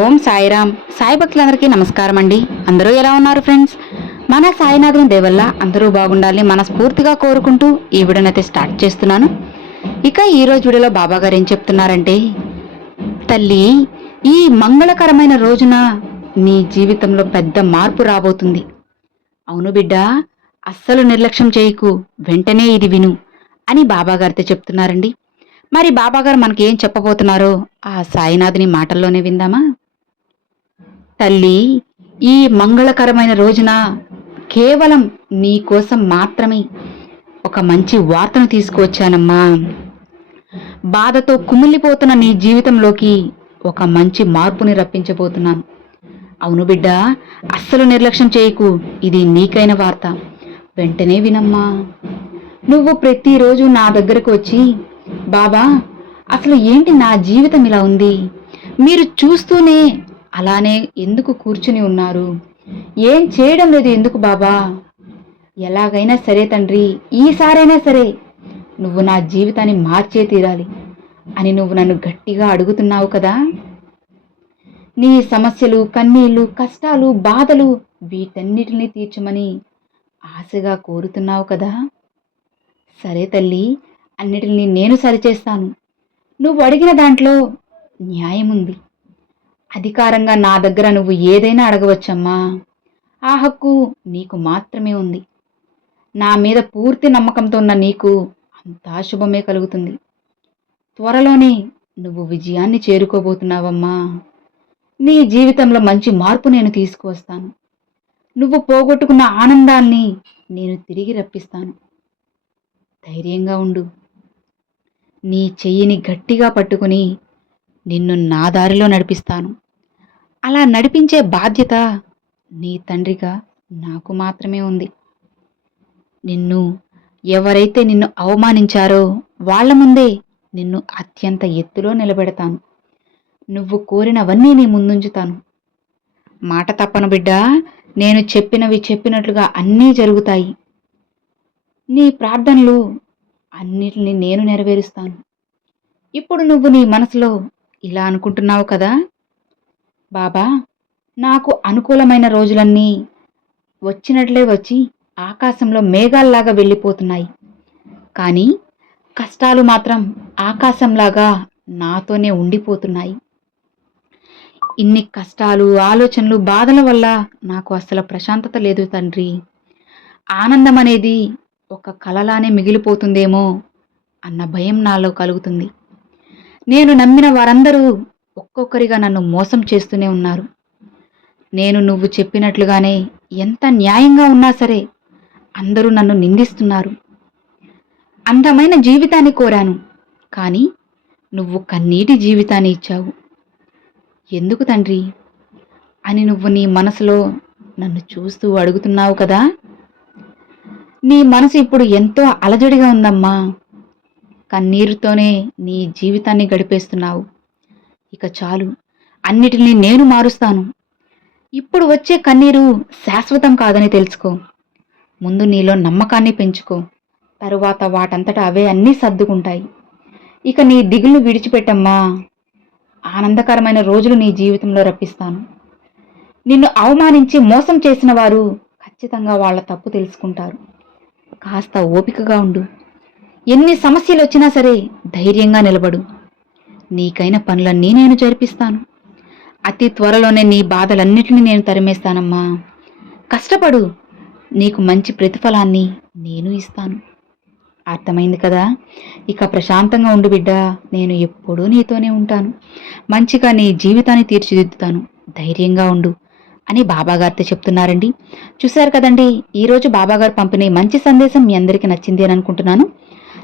ఓం సాయిరామ్ సాయి భక్తులందరికీ నమస్కారం అండి అందరూ ఎలా ఉన్నారు ఫ్రెండ్స్? మన సాయినాథుని దేవల్ల అందరూ బాగుండాలని మనస్ఫూర్తిగా కోరుకుంటూ ఈ వీడియోనైతే స్టార్ట్ చేస్తున్నాను. ఇక ఈ రోజు వీడియోలో బాబా గారు ఏం చెప్తున్నారంటే తల్లి ఈ మంగళకరమైన రోజున నీ జీవితంలో పెద్ద మార్పు రాబోతుంది. అవును బిడ్డ అస్సలు నిర్లక్ష్యం చేయకు. వెంటనే ఇది విను అని బాబాగారితో చెప్తున్నారండి. మరి బాబాగారు మనకి ఏం చెప్పబోతున్నారో ఆ సాయినాథుని మాటల్లోనే విందామా? తల్లి ఈ మంగళకరమైన రోజున కేవలం నీ కోసం మాత్రమే ఒక మంచి వార్తను తీసుకువచ్చానమ్మా. బాధతో కుమిలిపోతున్న నీ జీవితంలోకి ఒక మంచి మార్పుని రప్పించబోతున్నాను. అవును బిడ్డ అస్సలు నిర్లక్ష్యం చేయకు. ఇది నీకైన వార్త. వెంటనే వినమ్మా. నువ్వు ప్రతిరోజు నా దగ్గరకు వచ్చి బాబా అసలు ఏంటి నా జీవితం ఇలా ఉంది? మీరు చూస్తూనే అలానే ఎందుకు కూర్చుని ఉన్నారు? ఏం చేయడం లేదు ఎందుకు బాబా? ఎలాగైనా సరే తండ్రి ఈసారైనా సరే నువ్వు నా జీవితాన్ని మార్చే తీరాలి అని నువ్వు నన్ను గట్టిగా అడుగుతున్నావు కదా? నీ సమస్యలు కన్నీళ్ళు కష్టాలు బాధలు వీటన్నిటిని తీర్చమని ఆశగా కోరుతున్నావు కదా? సరే తల్లి అన్నిటిని నేను సరిచేస్తాను. నువ్వు అడిగిన దాంట్లో న్యాయం ఉంది అధికారంగా నా దగ్గర నువ్వు ఏదైనా అడగవచ్చమ్మా. ఆ హక్కు నీకు మాత్రమే ఉంది. నా మీద పూర్తి నమ్మకంతో ఉన్న నీకు అంతా శుభమే కలుగుతుంది. త్వరలోనే నువ్వు విజయాన్ని చేరుకోబోతున్నావమ్మా. నీ జీవితంలో మంచి మార్పు నేను తీసుకువస్తాను. నువ్వు పోగొట్టుకున్న ఆనందాన్ని నేను తిరిగి రప్పిస్తాను. ధైర్యంగా ఉండు. నీ చెయ్యిని గట్టిగా పట్టుకుని నిన్ను నా దారిలో నడిపిస్తాను. అలా నడిపించే బాధ్యత నీ తండ్రిగా నాకు మాత్రమే ఉంది. నిన్ను ఎవరైతే నిన్ను అవమానించారో వాళ్ళ ముందే నిన్ను అత్యంత ఎత్తులో నిలబెడతాను. నువ్వు కోరినవన్నీ నీ ముందుంచుతాను. మాట తప్పను బిడ్డా నేను చెప్పినవి చెప్పినట్లుగా అన్నీ జరుగుతాయి. నీ ప్రార్థనలు అన్నిటిని నేను నెరవేరుస్తాను. ఇప్పుడు నువ్వు నీ మనసులో ఇలా అనుకుంటున్నావు కదా? బాబా నాకు అనుకూలమైన రోజులన్నీ వచ్చినట్లే వచ్చి ఆకాశంలో మేఘాల్లాగా వెళ్ళిపోతున్నాయి. కానీ కష్టాలు మాత్రం ఆకాశంలాగా నాతోనే ఉండిపోతున్నాయి. ఇన్ని కష్టాలు ఆలోచనలు బాధల వల్ల నాకు అసలు ప్రశాంతత లేదు తండ్రి. ఆనందం అనేది ఒక కలలానే మిగిలిపోతుందేమో అన్న భయం నాలో కలుగుతుంది. నేను నమ్మిన వారందరూ ఒక్కొక్కరిగా నన్ను మోసం చేస్తూనే ఉన్నారు. నేను నువ్వు చెప్పినట్లుగానే ఎంత న్యాయంగా ఉన్నా సరే అందరూ నన్ను నిందిస్తున్నారు. అందమైన జీవితాన్ని కోరాను కానీ నువ్వు కన్నీటి జీవితాన్ని ఇచ్చావు. ఎందుకు తండ్రి? అని నువ్వు నీ మనసులో నన్ను చూస్తూ అడుగుతున్నావు కదా? నీ మనసు ఇప్పుడు ఎంతో అలజడిగా ఉందమ్మా. కన్నీరుతోనే నీ జీవితాన్ని గడిపేస్తున్నావు. ఇక చాలు. అన్నిటినీ నేను మారుస్తాను. ఇప్పుడు వచ్చే కన్నీరు శాశ్వతం కాదని తెలుసుకో. ముందు నీలో నమ్మకాన్ని పెంచుకో. తరువాత వాటంతట అవే అన్నీ సర్దుకుంటాయి. ఇక నీ దిగులు విడిచిపెట్టమ్మా. ఆనందకరమైన రోజులు నీ జీవితంలో రప్పిస్తాను. నిన్ను అవమానించి మోసం చేసిన వారు ఖచ్చితంగా వాళ్ళ తప్పు తెలుసుకుంటారు. కాస్త ఓపికగా ఉండు. ఎన్ని సమస్యలు వచ్చినా సరే ధైర్యంగా నిలబడు. నీకైన పనులన్నీ నేను జరిపిస్తాను. అతి త్వరలోనే నీ బాధలన్నిటినీ నేను తరిమేస్తానమ్మా. కష్టపడు. నీకు మంచి ప్రతిఫలాన్ని నేను ఇస్తాను. అర్థమైంది కదా? ఇక ప్రశాంతంగా ఉండు బిడ్డ. నేను ఎప్పుడూ నీతోనే ఉంటాను. మంచిగా నీ జీవితాన్ని తీర్చిదిద్దుతాను. ధైర్యంగా ఉండు అని బాబాగారితో చెప్తున్నారండి. చూశారు కదండి? ఈరోజు బాబాగారు పంపిణీ మంచి సందేశం మీ అందరికీ నచ్చింది అని అనుకుంటున్నాను.